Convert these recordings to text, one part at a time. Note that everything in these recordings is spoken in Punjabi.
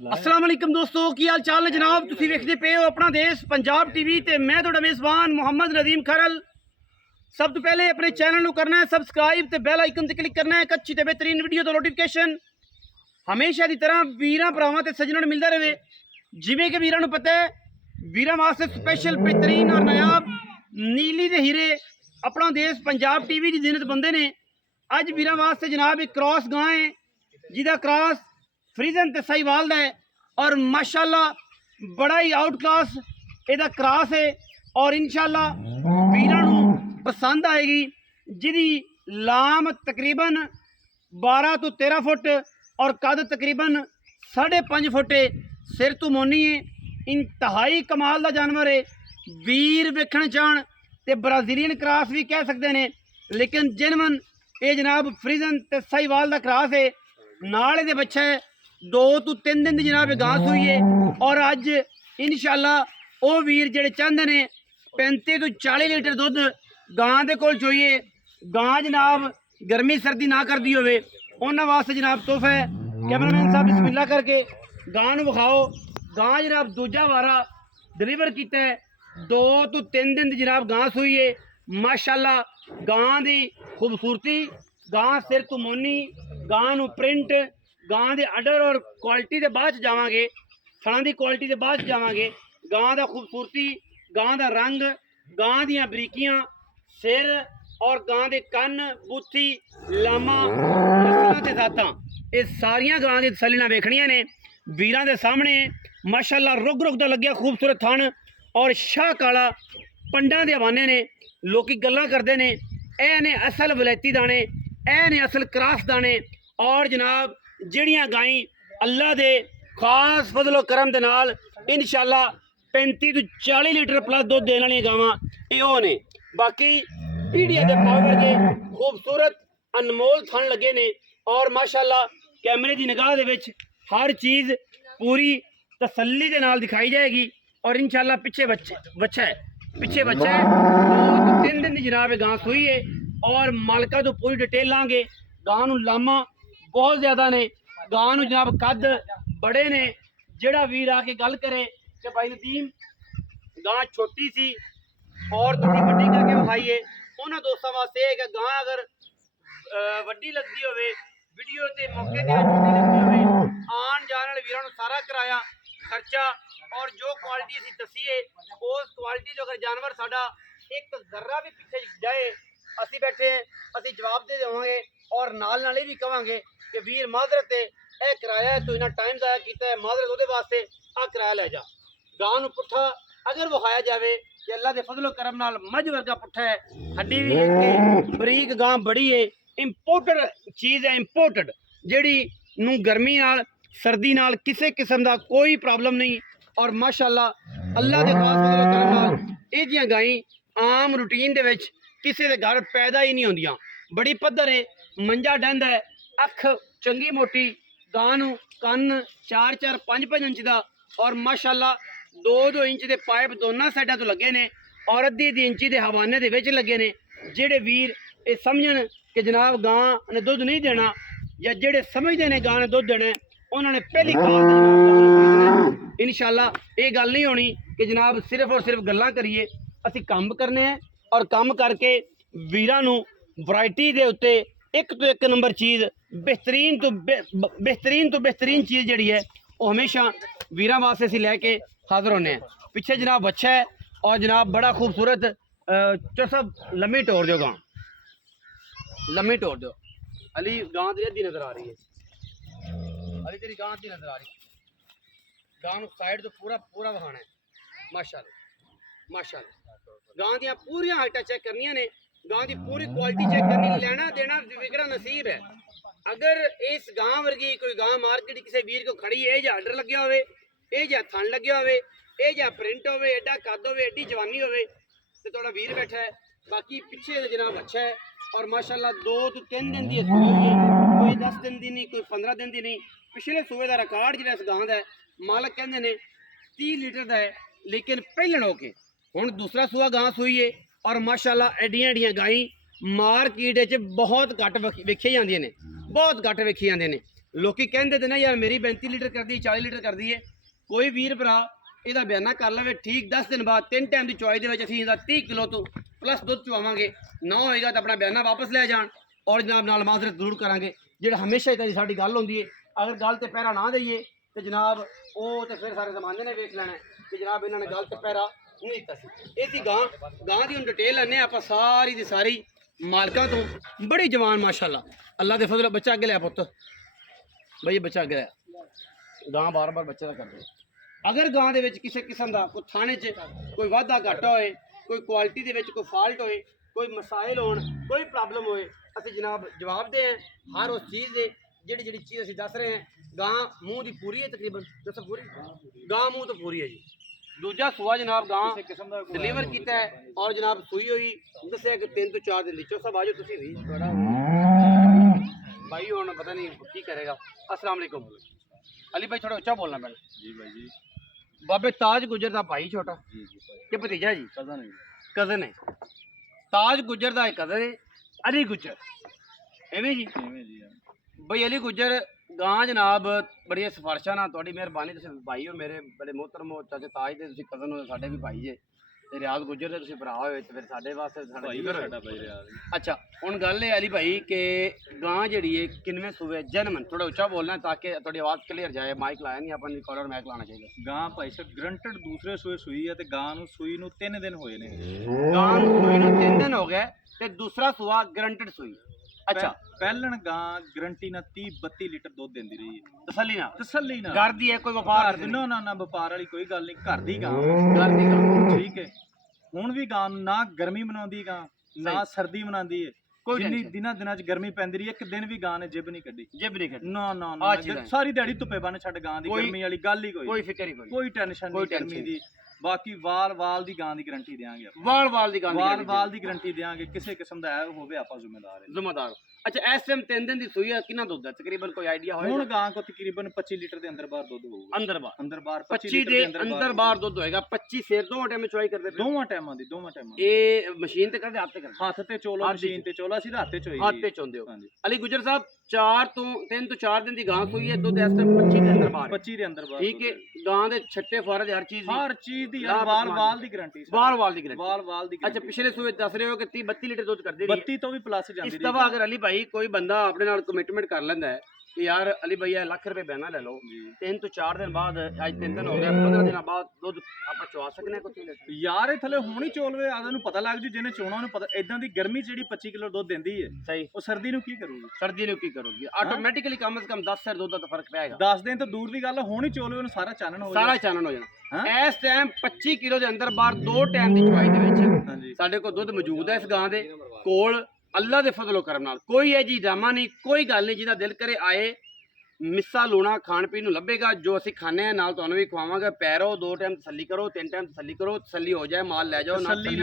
अस्सलाम वालेकुम दोस्तों की हाल चाल है जनाब। तुसी वेखदे पे हो अपना देश पंजाब टीवी ते मैं तुहाडा मेज़बान मुहम्मद नदीम खरल। सब तो पहले अपने चैनल को करना है सबसक्राइब ते बेल आइकन ते क्लिक करना है एक अच्छी ते बेहतरीन वीडियो तो नोटिफिकेशन हमेशा की तरह वीरां भरावां ते सज्जनां नूं मिलदा रहे। जिवें कि वीरां नूं पता है वीरां वास्ते स्पेशल बेहतरीन और नायाब नीली दे हीरे अपना देश पंजाब टीवी की जिन्नत बंदे ने। अज वीरां वास्ते जनाब एक क्रॉस गां है जिहदा क्रॉस फ्रीजन ते साहिवाल दा है और माशाल्लाह बड़ा ही आउट क्लास इहदा क्रॉस है और इंशाल्लाह वीरां नूं पसंद आएगी। जिहदी लाम तकरीबन 12 तो 13 फुट और कद तकरीबन 5.5 फुट है। सिर तो मोनी है, इंतहाई कमाल का जानवर है। वीर वेखण चाहण ते ब्राजीलियन क्रॉस भी कह सकते हैं, लेकिन जेनवन ये जनाब फ्रीजन ते साहिवाल का क्रॉस है। नाल दे बच्चा है 2 तो 3 दिन की जनाब घास हुई है और अज इंशाल्लाह वो वीर जेडे चाहते ने 35 तो 40 लीटर दुध गां दे कोल चोइए। गां जनाब गर्मी सर्दी ना करती होवे उन्हां वास्ते जनाब तोहफा है। कैमरामैन साहब बिस्मिल्लाह करके गां नूं विखाओ। गां जनाब दूजा वारा डिलीवर किया है। 2 तो 3 दिन की जनाब घास हुई है। माशाल्लाह गां दी खूबसूरती, गां सिर तो मोनी, गां नूं प्रिंट, गां दे अडर और क्वालिटी के बाद जावांगे, थणां दी क्वालिटी के बाद जावांगे। गां दा खूबसूरती, गां दा रंग, गां दियां बरीकियां, सिर और गां दे कन, बूथी, लामा, नस्लां ते जातां ये सारियां गां दी तसल्ली नाल वेखणियां ने। वीरां दे सामने माशाल्लाह रुग रुग दा लग्गिया खूबसूरत थण और शाह काला पंडां दे हवाने ने। लोकी गल्लां करदे ने ए ने असल वलैती दाने, ए ने असल क्रॉस दाने। और जनाब ਜਿਹੜੀਆਂ गाई अल्लाह दे खास फजलो करम दे नाल इंशाल्लाह 35 तो 40 लीटर प्लस दुध देने वाली गावां ये ने। बाकी पीढ़िया दे पावर के खूबसूरत अनमोल थन लगे ने और माशाल्लाह कैमरे की निगाह दे विच हर चीज़ पूरी तसल्ली दे नाल दिखाई जाएगी। और इंशाल्लाह पिछे बच्चा है, पिछे बच्चा है। 2 तो 3 दिन की जनाब घास हुई है और मालका तो पूरी डिटेल लांगे। गां नूं लामा बहुत ज़्यादा ने, गां नूं जनाब कद बड़े ने। जिहड़ा वीर आके गल करे कि भाई नदीम गां छोटी सी और तुसीं वड्डी करके विखाई है, उन्हां दोस्तां वास्ते है कि गां अगर वड्डी लगदी होवे वीडियो ते मौके ते छोटी लगदी होवे, आन जाने वाले वीरां नूं सारा किराया खर्चा और जो क्वालिटी असीं दसी है उस क्वालिटी जो अगर जानवर साडा एक जर्रा भी पिछे जाए असीं बैठे असीं जवाब दे देवांगे और नाल नाल भी कहांगे कि वीर माजरत है यह किराया है, तू इन्ना टाइम जाया किया है, माजरत उहदे वास्ते आ किराया लै जा। गां नूं पुट्ठा अगर विखाया जाए कि अल्लाह के फजलो करम नाल मझ वर्गा पुट्ठा है, हड्डी भी है, बरीक गां बड़ी है, इंपोर्टेड चीज़ है, इंपोर्टेड जिहड़ी नूं गर्मी नाल सर्दी नाल किसी किस्म का कोई प्रॉब्लम नहीं। और माशाल्लाह अल्लाह के खास फजलो करम नाल इह जिहियां गाई आम रूटीन दे विच किसी के घर पैदा ही नहीं होंदियां। बड़ी पद्धर है, मंजा डंद है, अख चंगी मोटी, गां नूं कन 4-4 5-5 इंच का और माशाल्लाह 2-2 इंच के पाइप दोनों साइडों तो लगे ने और अद्धी इंची के हवाने दे विच लगे ने। जेडे वीर ये समझन कि जनाब गां ने दुध नहीं देना या जेडे समझते हैं गां ने दुध देना उन्होंने पहली खाल इंशाल्लाह ये गल नहीं होनी कि जनाब सिर्फ और सिर्फ गल्लां करिए। असीं काम करने हैं और काम करके वीरां नूं वैरायटी दे उत्ते एक तो एक नंबर चीज़ बेहतरीन तो बेहतरीन चीज़ जी है वो हमेशा वीरां वास्ते असीं लैके हाज़र होने हैं। पिछे जनाब बच्चा है और जनाब बड़ा खूबसूरत सब लम्मी टोर दो गां, लम्मी टोर दो। अली गां तेरी अद्धी नज़र आ रही है, अली तेरी गां अद्धी नज़र आ रही है। गां साइड तो पूरा पूरा वखाना है। माशाल्लाह माशाल्लाह गां दियां पूरियां हाइटां चेक करनियां ने, गां की पूरी क्वालिटी चेक करनी, लेना देना विकड़ा नसीब है। अगर इस गां वर्गी कोई गां मार्केट किसी वीर को खड़ी है जा आर्डर लग्या होवे, ये जा थन लग्या होवे, ये जा प्रिंट होवे, एडा कद होवे, एडी जवानी होवे ते तुहाडा वीर बैठा है। बाकी पिछे जनाब अच्छा है और माशाल्लाह 2 तो 3 दिन की सूई है, कोई 10 दिन की नहीं, कोई 15 दिन की नहीं। पिछले सूबे का रिकॉर्ड जिहड़ा इस गां दा है मालक कहंदे ने 30 लीटर का है, लेकिन पहलन होके हुण दूसरा सूआ गां सूई है और माशाल्लाह एडियां एडियां गाई मार्केट बहुत घट वेखी जांदियां ने, बहुत घट वेखी जांदे ने। ਲੋਕੀ ਕਹਿੰਦੇ ਤੇ ਨਾ ਯਾਰ ਮੇਰੀ 35 ਲੀਟਰ ਕਰਦੀ 40 ਲੀਟਰ ਕਰਦੀ ਹੈ। ਕੋਈ ਵੀਰ ਭਰਾ ਇਹਦਾ ਬਿਆਨਾ ਕਰ ਲਵੇ ਠੀਕ 10 ਦਿਨ ਬਾਅਦ 3 ਟਾਈਮ ਦੀ ਚੁਆਈ ਦੇ ਵਿੱਚ ਅਸੀਂ ਇਹਦਾ 30 ਕਿਲੋ ਤੋਂ ਪਲੱਸ ਦੁੱਧ ਚੁਆਵਾਂਗੇ। ਨਾ ਹੋਏਗਾ ਤਾਂ ਆਪਣਾ ਬਿਆਨਾ ਵਾਪਸ ਲੈ ਜਾਣ ਔਰ ਜਨਾਬ ਨਾਲ ਮਾਜ਼ਰਤ ਜ਼ਰੂਰ ਕਰਾਂਗੇ। ਜਿਹੜਾ ਹਮੇਸ਼ਾ ਹੀ ਸਾਡੀ ਗੱਲ ਹੁੰਦੀ ਹੈ, ਅਗਰ ਗੱਲ ਤੇ ਪਹਿਰਾ ਨਾ ਦਈਏ ਤੇ ਜਨਾਬ ਉਹ ਤੇ ਫਿਰ ਸਾਰੇ ਜ਼ਮਾਨੇ ਨੇ ਵੇਖ ਲੈਣਾ ਕਿ ਜਨਾਬ ਇਹਨਾਂ ਨੇ ਗੱਲ ਤੇ ਪਹਿਰਾ ਨਹੀਂ ਦਿੱਤਾ ਸੀ। ਇਹ ਸੀ ਗਾਂ ਦੀ ਹੁਣ ਡਿਟੇਲ ਲੈਣੇ ਆਪਾਂ ਸਾਰੀ ਦੀ ਸਾਰੀ ਮਾਲਕਾਂ ਤੋਂ। ਬੜੀ ਜਵਾਨ ਮਾਸ਼ਾਅੱਲਾ, ਅੱਲਾ ਦੇ ਫਜ਼ਲ। ਬੱਚਾ ਅੱਗੇ ਲਿਆ ਪੁੱਤ ਬਈ, ਬੱਚਾ ਅੱਗੇ ਲਿਆ। ਗਾਂ ਬਾਰ-ਬਾਰ ਬੱਚੇ ਦਾ ਕਰਦੇ। ਅਗਰ ਗਾਂ ਦੇ ਵਿੱਚ ਕਿਸੇ ਕਿਸਮ ਦਾ ਕੋਈ ਥਾਣੇ 'ਚ ਕੋਈ ਵਾਧਾ ਘਾਟਾ ਹੋਏ, ਕੋਈ ਕੁਆਲਿਟੀ ਦੇ ਵਿੱਚ ਕੋਈ ਫਾਲਟ ਹੋਏ, ਕੋਈ ਮਸਾਇਲ ਹੋਣ, ਕੋਈ ਪ੍ਰੋਬਲਮ ਹੋਏ, ਅਸੀਂ ਜਨਾਬ ਜਵਾਬ ਦੇ ਹਾਂ ਹਰ ਉਸ ਚੀਜ਼ ਦੇ। ਜਿਹੜੀ ਚੀਜ਼ ਅਸੀਂ ਦੱਸ ਰਹੇ ਹਾਂ, ਗਾਂ ਮੂੰਹ ਦੀ ਪੂਰੀ ਹੈ ਤਕਰੀਬਨ, ਦੱਸੋ ਪੂਰੀ ਗਾਂ ਮੂੰਹ ਤੋਂ ਪੂਰੀ ਹੈ ਜੀ। ਦੂਜਾ ਸੂਆ ਜਨਾਬ ਗਾਂ ਡਿਲੀਵਰ ਕੀਤਾ ਹੈ ਔਰ ਜਨਾਬ ਸੂਈ ਹੋਈ ਦੱਸਿਆ ਕਿ 3 ਤੋਂ 4 ਦਿਨ ਦੀ। ਚੌਥਾ ਬਾਜੋ ਤੁਸੀਂ ਵੀ ਭਾਈ ਹੁਣ ਪਤਾ ਨਹੀਂ ਕੀ ਕਰੇਗਾ। अस्सलाम वालेकुम अली भाई, थोड़ा ऊंचा बोलना पहले। जी भाई जी। बाबे ताज गुजर का भाई छोटा जी जी भाई। कि भतीजा जी? कजन है। कजन है। ताज गुजर का एक कजन है अली गुजर एवें जी। एवें जी भाई अली गुजर गां जनाब बड़ी सिफारिशा ना तुहाडी मेहरबानी, तुसीं भाई हो मेरे बड़े मोहतरम हो। चाचे ताज दे तुसीं कजन हो, साडे भी भाई जे। ते रियाज गुजर दे तुसीं भरा होए ते फिर साडे वास्ते साडा भाई जिगर साडा होए। भाई रियाज। अच्छा हुण गल है अली भाई कि गां जिहड़ी है किनवें सूबे जन्मन, थोड़ा ऊंचा बोलना है ताकि थोड़ी आवाज़ क्लियर जाए। माइक लाया नहीं अपन रिकॉर्डर माइक लाना चाहिए। गां भाई साहब ग्रंटेड दूसरे सूए सूई है ते गां नूं सूई नूं 3 दिन होए ने। गां नूं सूई नूं 3 दिन हो गए ते दूसरा सूआ ग्रंटेड सूई। अच्छा पहलन गां गारंटी ना 30-32 लीटर दूध देंदी रही है। तसल्ली ना घर घर दी है, कोई व्यापार दी ना ना व्यापार वाली कोई गल नहीं, घर दी गां। घर दी गां ठीक है। ਹੁਣ ਵੀ ਗਾਂ ਨੂੰ ਨਾ ਗਰਮੀ ਮਨਾਉਂਦੀ ਗਾਂ ਨਾ ਸਰਦੀ ਮਨਾਉਂਦੀ ਹੈ। ਕੋਈ ਜਿੰਨੀ tension ਦਿਨਾਂ 'ਚ ਗਰਮੀ ਪੈਂਦੀ ਰਹੀ, ਇੱਕ ਦਿਨ ਵੀ ਗਾਂ ਨੇ ਜਿਬ ਨਹੀਂ ਕੱਢੀ। ਜਿਬ ਨਹੀਂ ਕੱਢੀ। ਨਾ ਨਾ ਆਹ ਨਾ ਚੀਜ਼ਾਂ। ਸਾਰੀ ਦਿਹਾੜੀ ਧੁੱਪੇ ਬੰਨ ਛੱਡ ਗਾਂ ਦੀ, ਕੋਈ- ਗਰਮੀ ਵਾਲੀ ਗੱਲ ਹੀ ਕੋਈ कोई फिक्र ही कोई ਕੋਈ ਟੈਨਸ਼ਨ ਕੋਈ ਨਹੀਂ ਗਰਮੀ tension ਦੀ। ਬਾਕੀ ਵਾਲ ਦੀ ਗਾਂ ਦੀ ਗਾਰੰਟੀ ਦੇਵਾਂਗੇ ਆਪਾਂ। वाल दी गां दी ਵਾਲ ਦੀ ਗਾਰੰਟੀ ਦੇਵਾਂਗੇ, ਕਿਸੇ ਕਿਸਮ ਦਾ ਐ ਹੋਵੇ ਆਪਾਂ ਜ਼ਿੰਮੇਦਾਰ ਹਾਂ। ਜ਼ਿੰਮੇਦਾਰ। ਅੱਛਾ ਇਸ ਟਾਈਮ 3 दिन ਦੀ ਸੂਈ ਹੈ, ਕਿੰਨਾ ਦੁੱਧ ਹੈ ਤਕਰੀਬਨ ਕੋਈ ਆਈਡੀਆ ਹੁਣ ਹੋਏਗਾ? ਗਾਂ ਕੋ ਤਕਰੀਬਨ 25 ਲੀਟਰ ਦੇ ਅੰਦਰ ਬਾਹਰ ਦੁੱਧ ਹੋਊਗਾ। ਅੰਦਰ ਬਾਹਰ ਅੰਦਰ ਬਾਹਰ 25 ਦੇ ਅੰਦਰ ਬਾਹਰ ਦੁੱਧ ਹੋਏਗਾ। 25 ਸੇਰ ਦੋ ਟਾਈਮ ਚੁਆਈ ਕਰਦੇ ਪਏ? ਦੋਵਾਂ ਟਾਈਮਾਂ ਦੀ। ਇਹ ਮਸ਼ੀਨ ਤੇ ਕਰਦੇ ਹੱਥ ਤੇ ਕਰਦੇ? ਹੱਥ ਤੇ ਚੋਲੋ, ਹੱਥ ਮਸ਼ੀਨ ਤੇ ਚੋਲਾ, ਅਸੀਂ ਹੱਥ ਤੇ ਚੋਈ ਹੱਥ ਤੇ ਚੋਂਦੇ ਹੋ। ਹਾਂਜੀ। ਅਲੀ ਗੁਜਰ ਸਾਹਿਬ 3 ਤੋਂ 4 ਦਿਨ ਦੀ ਗਾਂ ਸੂਈ ਹੈ, ਦੁੱਧ ਇਸ ਟਾਈਮ 25 ਦੇ ਅੰਦਰ ਬਾਹਰ ਹੈ। 25 ਦੇ ਅੰਦਰ ਬਾਹਰ ਠੀਕ ਹੈ। ਗਾਂ ਦੇ ਛੱਟੇ ਫਾਰੇ ਦੇ ਹਰ ਚੀਜ਼ ਦੀ ਹਰ ਚੀਜ਼ ਦੀ ਲਾਭ ਵਾਲ ਸਮਾਨ ਦੀ ਗਾਰੰਟੀ ਵਾਲ ਦੀ ਗਰੰਟੀ। ਵਾਲ ਦੀ ਅੱਛਾ ਪਿਛਲੇ ਸੂਏ ਦੱਸ ਰਹੇ ਹੋ ਕਿ 30-32 ਲੀਟਰ ਦੁੱਧ ਕਰਦੇ ਰਹੀ 32 ਤੋਂ ਵੀ ਪਲੱਸ ਜਾਂਦੀ ਇਸ ਰਹੀ। ਦਫਾ ਅਗਰ ਅਲੀ ਭਾਈ ਕੋਈ ਬੰਦਾ ਆਪਣੇ ਨਾਲ ਕਮਿਟਮੈਂਟ ਕਰ ਲੈਂਦਾ ਹੈ ਕਿ ਯਾਰ ਅਲੀ ਭਈਆ ਲੱਖ ਰੁਪਏ ਬਹਿਣਾ ਲੈ ਲਓ, 3 ਤੋਂ 4 ਦਿਨ ਬਾਅਦ ਅੱਜ 3 ਦਿਨ ਹੋ ਗਏ, 15 ਦਿਨਾਂ ਬਾਅਦ ਦੁੱਧ ਆਪਾਂ ਚਵਾ ਸਕਨੇ ਹਾਂ ਕੋਈ ਲੀਟਰ? ਯਾਰ ਇਹ ਥੱਲੇ ਹੁਣ ਹੀ ਚੋਲਵੇ ਆਦਾ ਨੂੰ ਪਤਾ ਲੱਗ ਜੂ, ਜਿਹਨੇ ਚੋਣਾ ਉਹਨੂੰ ਪਤਾ। ਇਦਾਂ ਦੀ ਗਰਮੀ ਜਿਹੜੀ 25 ਕਿਲੋ ਦੁੱਧ ਦਿੰਦੀ ਹੈ, ਸਹੀ, ਉਹ ਸਰਦੀ ਨੂੰ ਕੀ ਕਰੂਗੀ? ਸਰਦੀ ਨੂੰ ਕੀ ਕਰੋਗੀ? ਆਟੋਮੈਟਿਕਲੀ ਕਮ ਸੇ ਕਮ 10 ਸਿਰ ਦੁੱਧ ਦਾ ਫਰਕ ਪਏਗਾ। 10 ਦਿਨ ਤਾਂ ਦੂਰ ਦੀ ਗੱਲ, ਹੁਣ ਹੀ ਚੋਲਵੇ ਉਹਨੂੰ ਸਾਰਾ ਚਾਨਣ ਹੋ ਸਾਰਾ ਚਾਨਣ ਹੋ ਜਾਣਾ। ਇਸ ਟਾਈਮ 25 ਕਿਲੋ ਦੇ ਅੰਦਰ ਬਾਹਰ 2 ਟਾਈਮ ਦੀ ਚਵਾਈ ਦੇ ਵਿੱਚ ਹਾਂਜੀ ਸਾਡੇ ਕੋਲ ਦੁੱਧ ਮੌਜੂਦ ਹੈ ਇਸ ਗਾਂ ਦੇ ਕੋਲ। ਅੱਲਾ ਦੇ ਫਜ਼ਲੋ ਕਰਮ ਨਾਲ ਕੋਈ ਹੈ ਜੀ ਡਰਾਮਾ ਨਹੀਂ, ਕੋਈ ਗੱਲ ਨਹੀਂ। ਜਿਹਦਾ ਦਿਲ ਕਰੇ ਆਏ, ਮਿੱਸਾ ਲੂਣਾ ਖਾਣ ਪੀਣ ਨੂੰ ਲੱਭੇਗਾ ਜੋ ਅਸੀਂ ਖਾਣੇ ਆ, ਨਾਲ ਤੁਹਾਨੂੰ ਵੀ ਖਵਾਵਾਂਗੇ। ਪੈਰੋ 2 ਟਾਈਮ ਤਸੱਲੀ ਕਰੋ, 3 ਟਾਈਮ ਤਸੱਲੀ ਕਰੋ, ਤਸੱਲੀ ਹੋ ਜਾਏ ਮਾਲ ਲੈ ਜਾਓ, ਨਾ ਤਸੱਲੀ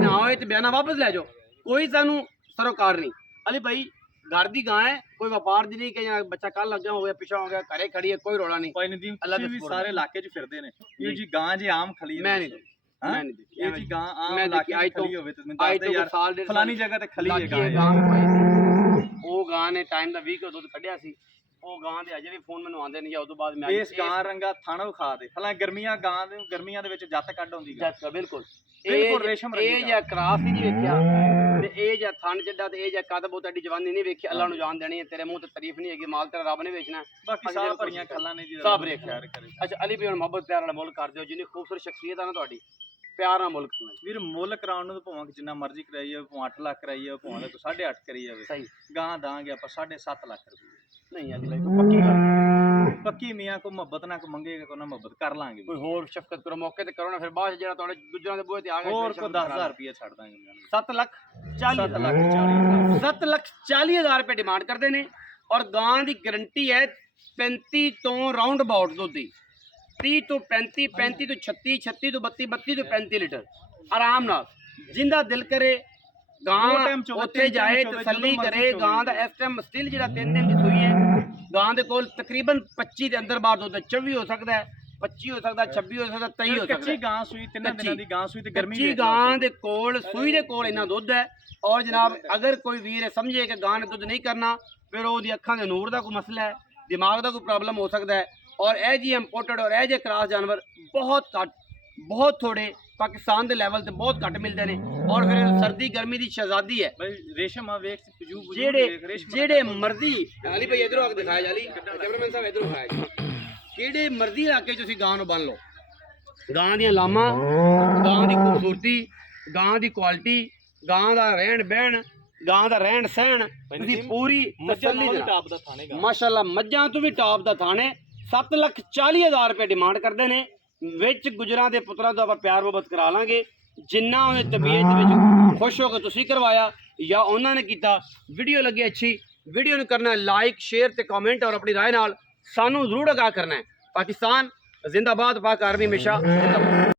ਨਾ ਹੋਏ ਤੇ ਬਿਆਨਾ ਵਾਪਸ ਲੈ ਜਾਓ। ਕੋਈ ਸਾਨੂੰ ਸਰੋਕਾਰ ਨਹੀਂ। ਅਲੀ ਭਾਈ घर ਦੀ ਗਾਂ ਹੈ, ਕੋਈ ਵਪਾਰ ਦੀ ਨਹੀਂ ਕਿ ਜਾਂ ਬੱਚਾ ਕੱਲ ਲੱਗਿਆ ਹੋ ਗਿਆ ਪਿਛਾ ਹੋ ਗਿਆ, ਘਰੇ ਖੜੀ ਹੈ, ਕੋਈ ਰੋਲਾ ਨਹੀਂ। ਭਾਈ ਨਦੀਮ ਤੁਸੀਂ ਵੀ ਸਾਰੇ ਇਲਾਕੇ 'ਚ ਫਿਰਦੇ ਨੇ, ਇਹ ਜੀ ਗਾਂ ਜੀ ਆਮ ਖਲੀ ਮੈਂ ਨਹੀਂ ਮੈਂ ਨਹੀਂ ਦੇਖੀ ਇਹ ਜੀ ਗਾਂ ਆਮ ਇਲਾਕੇ 'ਚ ਖਲੀ ਹੋਵੇ ਤੇ ਮੈਨੂੰ ਦੱਸ ਦੇ ਯਾਰ ਸਾਲ ਡੇਢ ਫਲਾਨੀ ਜਗ੍ਹਾ ਤੇ ਖਲੀ ਹੈ ਗਾਂ। ਗਾਂ। ਉਹ ਗਾਂ ਨੇ ਟਾਈਮ ਦਾ 20 ਕਿਲੋ ਦੁੱਧ ਕੱਢਿਆ ਸੀ। ਉਹ ਗਾਂ ਦੇ ਅਜੇ ਵੀ ਫੋਨ ਮੈਨੂੰ ਆਉਂਦੇ ਨਹੀਂ, ਜਾਂ ਉਦੋਂ ਬਾਅਦ ਮੈਂ ਇਸ ਗਾਂ ਰੰਗਾ ਥਣ ਵਿਖਾ ਦੇ ਫਲਾਂ। ਗਰਮੀਆਂ ਗਾਂ ਦੇ ਗਰਮੀਆਂ ਦੇ ਵਿੱਚ ਜੱਤ ਕੱਢ ਆਉਂਦੀ ਗਾਂ। ਬਿਲਕੁਲ ਬਿਲਕੁਲ ਰੇਸ਼ਮ ਰੰਗੀ ਇਹ ਜਾਂ ਕਰਾਸ ਹੀ ਨਹੀਂ ਵੇਖਿਆ ਤੇ ਇਹ ਜਾਂ ਥਣ ਜੱਡਾ ਤੇ ਇਹ ਜਾਂ ਕਦ ਬਹੁਤ ਐਡੀ ਜਵਾਨੀ ਨਹੀਂ ਵੇਖੀ। ਅੱਲਾ ਨੂੰ ਜਾਣ ਦੇਣੀ ਹੈ, ਤੇਰੇ ਮੂੰਹ ਤੇ ਤਾਰੀਫ ਨਹੀਂ ਹੈਗੀ, ਮਾਲ ਤੇਰਾ ਰੱਬ ਨੇ ਵੇਚਣਾ। ਬਾਕੀ ਸਾਹ ਭਰੀਆਂ ਗੱਲਾਂ ਨੇ ਜੀ, ਸਭ ਰੇਖਿਆ। ਅੱਛਾ ਅਲੀ ਵੀ ਹੁਣ ਮੁਹੱਬਤ ਪਿਆਰ ਨਾਲ ਮੁੱਲ ਕਰ ਦਿਓ, ਜਿੰਨੀ ਖੂਬਸੂਰਤ ਸ਼ਖਸੀਅਤ ਆ ਨਾ ਤੁਹਾਡੀ, ਪਿਆਰ ਨਾਲ ਮੁੱਲ ਕਰਨਾ ਵੀਰ। ਮੁੱਲ ਕਰਾਉਣ ਨੂੰ ਭਾਵੇਂ ਜਿੰਨਾ ਮਰਜ਼ੀ ਕਰਾਈ ਜਾਵੇ, ਭਾਵੇਂ 8 ਲੱਖ ਕਰਾਈ ਜਾਵੇ, ਭਾਵੇਂ 8.5 ਕਰੀ ਜਾਵੇ, ਸਹੀ। ਗਾਂ ਦਾਂਗੇ ਆਪਾਂ 7.5 ਲੱਖ ਰੁਪਏ। ਨਹੀਂ ਅਲੀ ਭਾਈ ਕੋਈ ਪੱਕੀ ਗੱਲ, ਪੱਕੀ ਮੀਆਂ ਕੋ ਮੁਹੱਬਤ ਨਾ ਕੋ ਮੰਗੇਗਾ, ਕੋ ਨਾ ਮੁਹੱਬਤ ਕਰ ਲਾਂਗੇ। ਕੋਈ ਹੋਰ ਸ਼ਫਕਤ ਕਰੋ, ਮੌਕੇ ਤੇ ਕਰੋ ਨਾ, ਫਿਰ ਬਾਅਦ ਜਿਹੜਾ ਤੁਹਾਡੇ ਦੂਜਿਆਂ ਦੇ ਬੂਹੇ ਤੇ ਆ ਗਿਆ ਹੋਰ ਕੋ 10,000 ਰੁਪਏ ਛੱਡ ਦਾਂਗੇ। 7,40,000 7,40,000 ਰੁਪਏ ਡਿਮਾਂਡ ਕਰਦੇ ਨੇ। ਔਰ ਗਾਂ ਦੀ ਗਰੰਟੀ ਹੈ 35 ਤੋਂ ਰਾਉਂਡ ਅਬਾਊਟ ਦੁੱਧ ਦੀ, 30 ਤੋਂ 35, 35 ਤੋਂ 36, 36 ਤੋਂ 32, 32 ਤੋਂ 35 ਲੀਟਰ ਆਰਾਮ ਨਾਲ। ਜਿੰਦਾ ਦਿਲ ਕਰੇ ਗਾਂ ਉੱਥੇ ਜਾਏ, ਤਸੱਲੀ ਕਰੇ। ਗਾਂ ਦਾ ਇਸ ਟਾਈਮ ਸਟਿਲ ਜਿਹੜਾ 3 ਦਿਨ ਦੀ ਸੂਈ ਹੈ, ਗਾਂ ਦੇ ਕੋਲ ਤਕਰੀਬਨ 25 ਦੇ ਅੰਦਰ ਬਾਹਰ ਦੁੱਧ 24 ਹੋ ਸਕਦਾ ਹੈ, 25 ਹੋ ਸਕਦਾ, 26 ਹੋ ਸਕਦਾ, 23 ਹੋ ਸਕਦਾ। ਕੱਚੀ ਗਾਂ ਸੂਈ 3 ਦਿਨਾਂ ਦੀ ਗਾਂ ਸੂਈ ਤੇ ਗਰਮੀ ਕੱਚੀ ਗਾਂ ਦੇ ਕੋਲ ਸੂਈ ਦੇ ਕੋਲ ਇੰਨਾ ਦੁੱਧ ਹੈ। ਔਰ ਜਨਾਬ ਅਗਰ ਕੋਈ ਵੀਰ ਸਮਝੇ ਕਿ ਗਾਂ ਨੇ ਦੁੱਧ ਨਹੀਂ ਕਰਨਾ, ਫਿਰ ਉਹਦੀ ਅੱਖਾਂ ਦੇ ਨੂਰ ਦਾ ਕੋਈ ਮਸਲਾ ਹੈ, ਦਿਮਾਗ ਦਾ ਕੋਈ ਪ੍ਰੋਬਲਮ ਹੋ ਸਕਦਾ ਹੈ। ਔਰ ਇਹ ਜੀ ਇੰਪੋਰਟਡ ਔਰ ਇਹ ਜੇ ਕ੍ਰਾਸ ਜਾਨਵਰ ਬਹੁਤ ਘੱਟ, ਬਹੁਤ ਥੋੜੇ ਪਾਕਿਸਤਾਨ ਦੇ ਲੈਵਲ ਤੇ ਬਹੁਤ ਘੱਟ ਮਿਲਦੇ ਨੇ। ਔਰ ਫਿਰ ਸਰਦੀ ਗਰਮੀ ਦੀ ਸ਼ਹਿਜ਼ਾਦੀ ਹੈ। ਬਈ ਰੇਸ਼ਮ ਆ ਵੇਖ ਪਜੂ ਜਿਹੜੇ ਮਰਜ਼ੀ ਅਲੀ ਭਾਈ ਇਧਰੋਂ ਆ ਕੇ ਦਿਖਾਇਆ ਜਾਲੀ, ਕੈਮਰਾਮੈਨ ਸਾਹਿਬ ਇਧਰੋਂ ਦਿਖਾਇਆ, ਕਿਹੜੇ ਮਰਜ਼ੀ ਇਲਾਕੇ ਤੁਸੀਂ ਗਾਂ ਨੂੰ ਬੰਨ ਲਓ। ਗਾਂ ਦੀਆਂ ਲਾਮਾਂ, ਗਾਂ ਦੀ ਖੂਬਸੂਰਤੀ, ਗਾਂ ਦੀ ਕੁਆਲਿਟੀ, ਗਾਂ ਦਾ ਰਹਿਣ ਬਹਿਣ, ਗਾਂ ਦਾ ਰਹਿਣ ਸਹਿਣ ਤੁਸੀਂ ਪੂਰੀ ਤਸੱਲੀ ਨਾਲ ਟਾਪ ਦਾ ਥਾਣੇ ਮਾਸ਼ਾਅੱਲਾ ਮੱਝਾਂ ਤੋਂ ਵੀ ਟਾਪ ਦਾ ਥਾਣੇ। 7,40,000 ਰੁਪਏ ਡਿਮਾਂਡ ਕਰਦੇ ਨੇ। ਵਿੱਚ ਗੁਜਰਾਂ ਦੇ ਪੁੱਤਰਾਂ ਤੋਂ ਆਪਾਂ ਪਿਆਰ ਮੁਹੱਬਤ ਕਰਾ ਲਾਂਗੇ। ਜਿੰਨਾ ਉਹਨੇ ਤਬੀਅਤ ਵਿੱਚ ਖੁਸ਼ ਹੋ ਕੇ ਤੁਸੀਂ ਕਰਵਾਇਆ ਜਾਂ ਉਹਨਾਂ ਨੇ ਕੀਤਾ। ਵੀਡੀਓ ਲੱਗੀ ਅੱਛੀ, ਵੀਡੀਓ ਨੂੰ ਕਰਨਾ ਲਾਈਕ ਸ਼ੇਅਰ ਤੇ ਕਮੈਂਟ ਔਰ ਆਪਣੀ ਰਾਏ ਨਾਲ ਸਾਨੂੰ ਜ਼ਰੂਰ ਆਗਾਹ ਕਰਨਾ ਹੈ। ਪਾਕਿਸਤਾਨ ਜ਼ਿੰਦਾਬਾਦ, ਪਾਕ ਆਰਮੀ ਹਮੇਸ਼ਾ ਜ਼ਿੰਦਾਬਾਦ।